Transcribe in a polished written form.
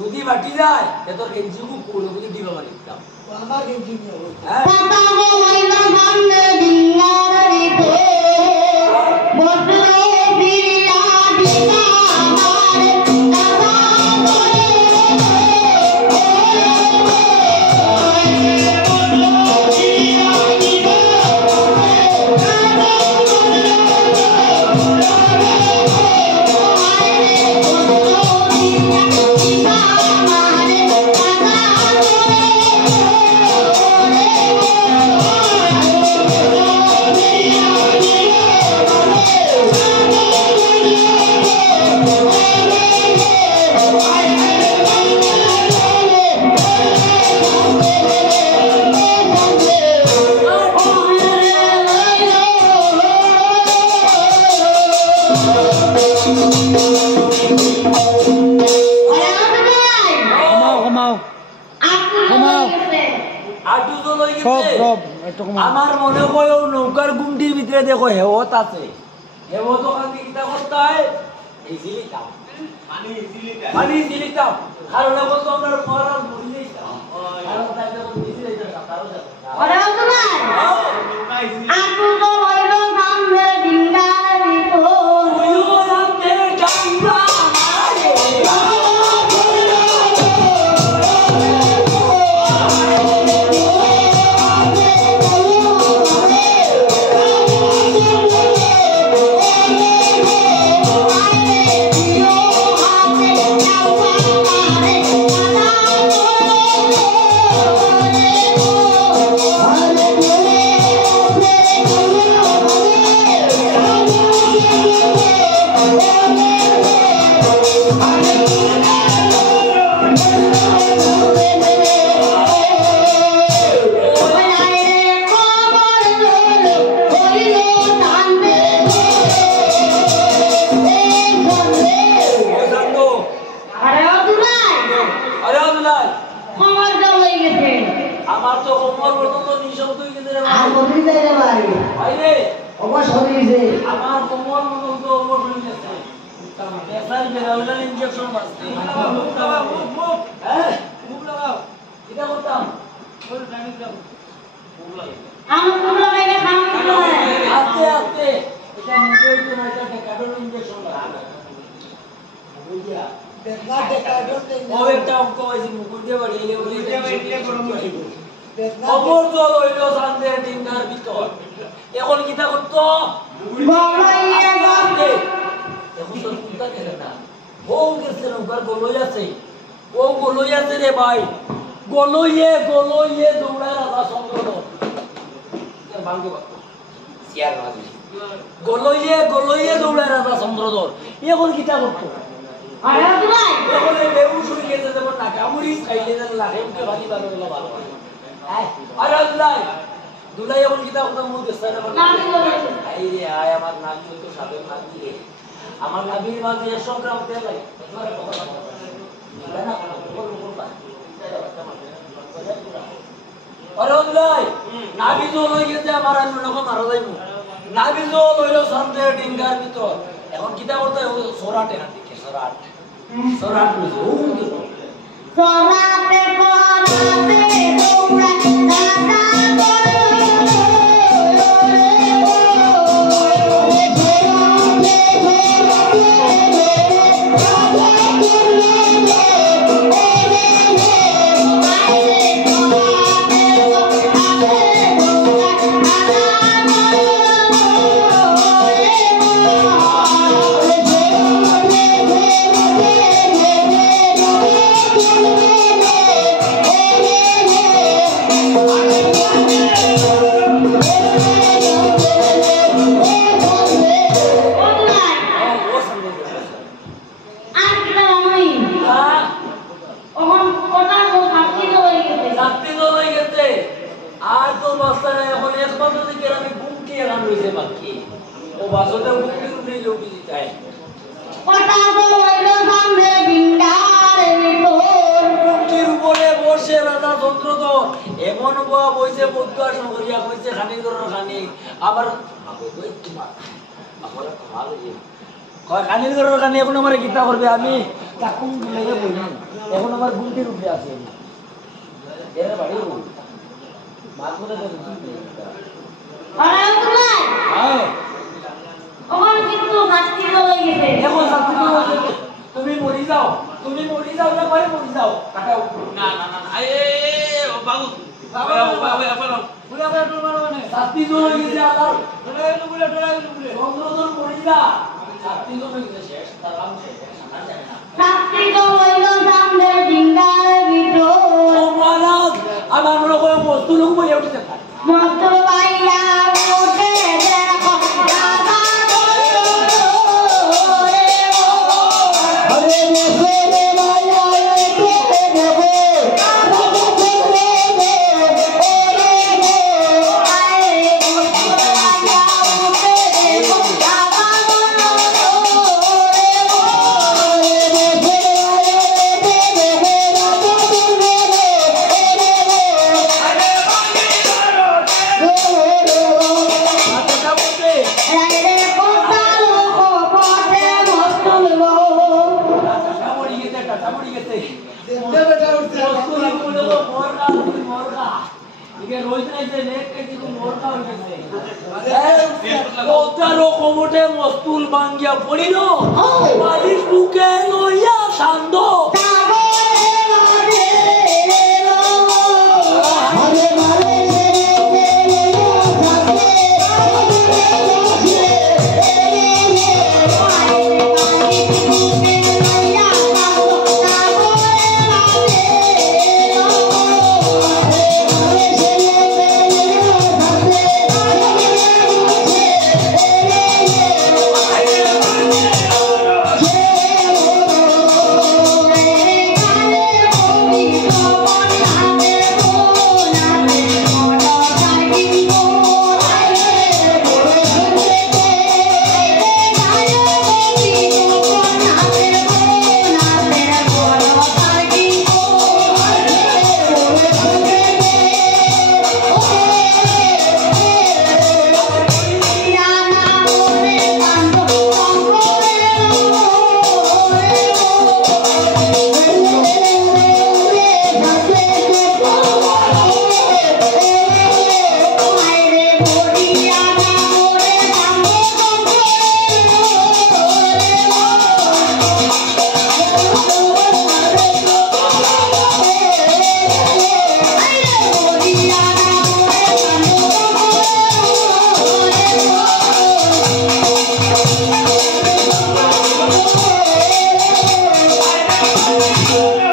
যদি বাটি যায় এত গেঞ্জি কো কোন বুঝি দিবা মানে আমার গেঞ্জি নিও পাতাগো ময়না সামনে দিনার রিতে বসলো বিরিয়া দিনা আমারে দাদা আমার মনে হয় নৌকার গুমটির ভিতরে দেখো হেওত আছে হেওত ওখান থেকে কিতা করতে হয় ইজিলি দাও পানি ইজিলি দাও কারণ এখন তো আমরা পড়ার মুড়ি নেই কারণ তাই তো ইজিলি দাও কারণ আরে তোমার আপু তো বললো সামনে ডিঙ্গার ভিতর ওইও সামনে ডাঙ্গা এখন কিতা করতো গলই আছে রে ভাই গলইয়ে দৌড়ায় রাজা চন্দ্রধর গলইয়ে দৌড়ায় রাজা চন্দ্রধর এখন কিতা করতো দুলাই এমন কিতা কথা মুখ দেখায় না নাবি বলে আই রে আয় আমার নাবি তো সাথে নাবি রে আমার নাবির মাঝে 100 গ্রাম তেল লাগে একবারে কথা বলে না আরে দুলাই নাবি তো লই গেছে আমার আমি নকম মারা যাইবো নাবি তো লইলো সামনে ডিঙ্গার ভিতর এখন কিতা করতে সোরাটে হাঁটি কে সোরাট সোরাট বুঝো সরাতে পরাতে তোমরা দাদা এমন বাবা বইছে বন্ধু আসন করিয়া কইছে খানি ধরো খানি আবার কয় খানির ঘরের খানি এখন আমার গীতা করবে আমি কাকুন লেগে বলি এখন আমার গুমটির উপরে আছে এর বাড়ি মাছ বলে হ্যাঁ ওখান কিন্তু শাস্তি হয়ে গেছে এখন শাস্তি হয়ে গেছে তুমি মরি যাও না করে মরি যাও কাটাও না না না এ ও বাবু শাস্তি তো হয়ে গেছে আবার চন্দ্রজন মরি যা শাস্তি তো হয়ে গেছে শেষ তার নাম শেষ শাস্তি তো হইল সামনে ডিঙ্গার ভিতর ও মহারাজ আমার লোকের মস্তু লোক বই উঠতে থাকে মস্ত পাইয়া উঠে দেখো দাদা মস্তুল বাঙ্গিয়া পড়িল বালিশ বুকে লইয়া সান্দ Oh